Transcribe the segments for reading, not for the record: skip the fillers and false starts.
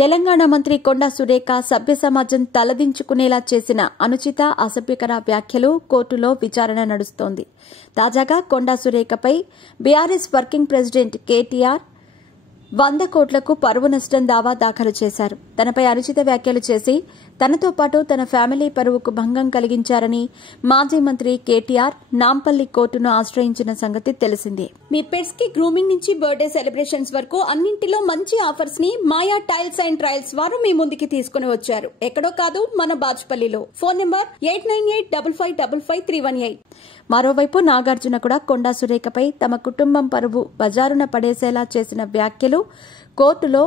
తెలంగాణ మంత్రి కొండా సురేఖ సభ్య సమాజం తలదించుకునేలా చేసిన అనుచిత అసభ్యకర వ్యాఖ్యలు కోర్టులో విచారణ నడుస్తోంది. తాజాగా కొండా సురేఖపై బీఆర్ఎస్ వర్కింగ్ ప్రెసిడెంట్ కేటీఆర్ 100 కోట్లకు పరువు నష్టం దావా దాఖలు చేశారు. తనపై అనుచిత వ్యాఖ్యలు చేసి తనతో పాటు తన ఫ్యామిలీ పరువుకు భంగం కలిగించారని మాజీ మంత్రి కేటీఆర్ నాంపల్లి కోర్టును ఆశ్రయించిన సంగతి తెలిసిందే. మీ పెట్స్ కి గ్రూమింగ్ నుంచి బర్త్డే సెలబ్రేషన్స్ వరకు అన్నింటిలో మంచి ఆఫర్స్ ని మాయా టైల్స్ అండ్ ట్రయల్స్ వారు మీ ముందుకి తీసుకుని వచ్చారు. ఎక్కడో కాదు, మన బాచుపల్లిలో. Phone number 8985555318. మరోవైపు నాగార్జున కూడా కొండా సురేఖపై తమ కుటుంబం పరువు బజారున పడేసేలా చేసిన వ్యాఖ్యలు కోర్టులో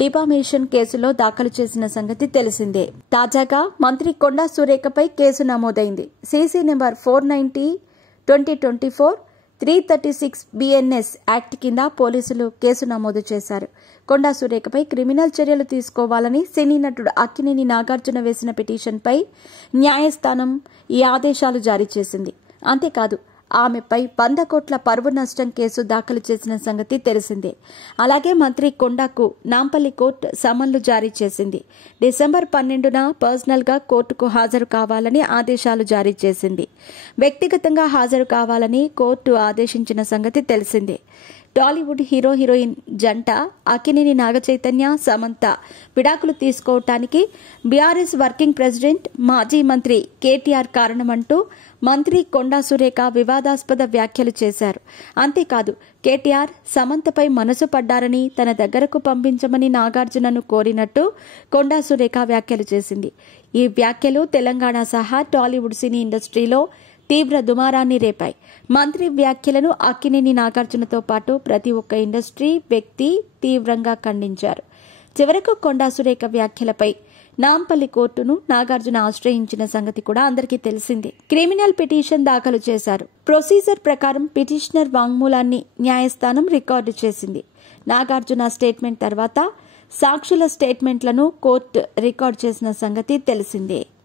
డిఫామేషన్ కేసులో దాఖలు చేసిన సంగతి తెలిసిందే. తాజాగా మంత్రి కొండా సురేఖపై కేసు నమోదైంది. సీసీ నెంబర్ 490/2024 336 BNS యాక్ట్ కింద పోలీసులు కేసు నమోదు చేశారు. కొండా సురేఖపై క్రిమినల్ చర్యలు తీసుకోవాలని సినీ నటుడు అక్కినేని నాగార్జున వేసిన పిటిషన్పై న్యాయస్థానం ఈ ఆదేశాలు జారీ చేసింది. అంతేకాదు, ఆమెపై 100 కోట్ల పరువు నష్టం కేసు దాఖలు చేసిన సంగతి తెలిసిందే. అలాగే మంత్రి కొండాకు నాంపల్లి కోర్టు సమన్లు జారీ చేసింది. డిసెంబర్ 12న పర్సనల్ గా కోర్టుకు హాజరు కావాలని ఆదేశాలు జారీ చేసింది. వ్యక్తిగతంగా హాజరు కావాలని కోర్టు ఆదేశించిన సంగతి తెలిసిందే. టాలీవుడ్ హీరో హీరోయిన్ జంట అక్కినేని నాగచైతన్య, సమంత విడాకులు తీసుకోవటానికి బీఆర్ఎస్ వర్కింగ్ ప్రెసిడెంట్ మాజీ మంత్రి కేటీఆర్ కారణమంటూ మంత్రి కొండా సురేఖ వివాదాస్పద వ్యాఖ్యలు చేశారు. అంతేకాదు, కేటీఆర్ సమంతపై మనసు పడ్డారని తన దగ్గరకు పంపించమని నాగార్జునను కోరినట్టు కొండా సురేఖ వ్యాఖ్యలు చేసింది. ఈ వ్యాఖ్యలు తెలంగాణ సహా టాలీవుడ్ సినీ ఇండస్ట్రీలో తీవ్ర దుమారాన్ని రేపాయి. మంత్రి వ్యాఖ్యలను అక్కినేని నాగార్జునతో పాటు ప్రతి ఒక్క ఇండస్ట్రీ వ్యక్తి తీవ్రంగా ఖండించారు. చివరకు కొండా సురేఖ వ్యాఖ్యలపై నాంపల్లి కోర్టును నాగార్జున ఆశ్రయించిన సంగతి కూడా అందరికీ తెలిసిందే. క్రిమినల్ పిటిషన్ దాఖలు చేశారు. ప్రొసీజర్ ప్రకారం పిటిషనర్ వాంగ్మూలాన్ని న్యాయస్థానం రికార్డు చేసింది. నాగార్జున స్టేట్మెంట్ తర్వాత సాక్షుల స్టేట్మెంట్లను కోర్టు రికార్డు చేసిన సంగతి తెలిసిందే.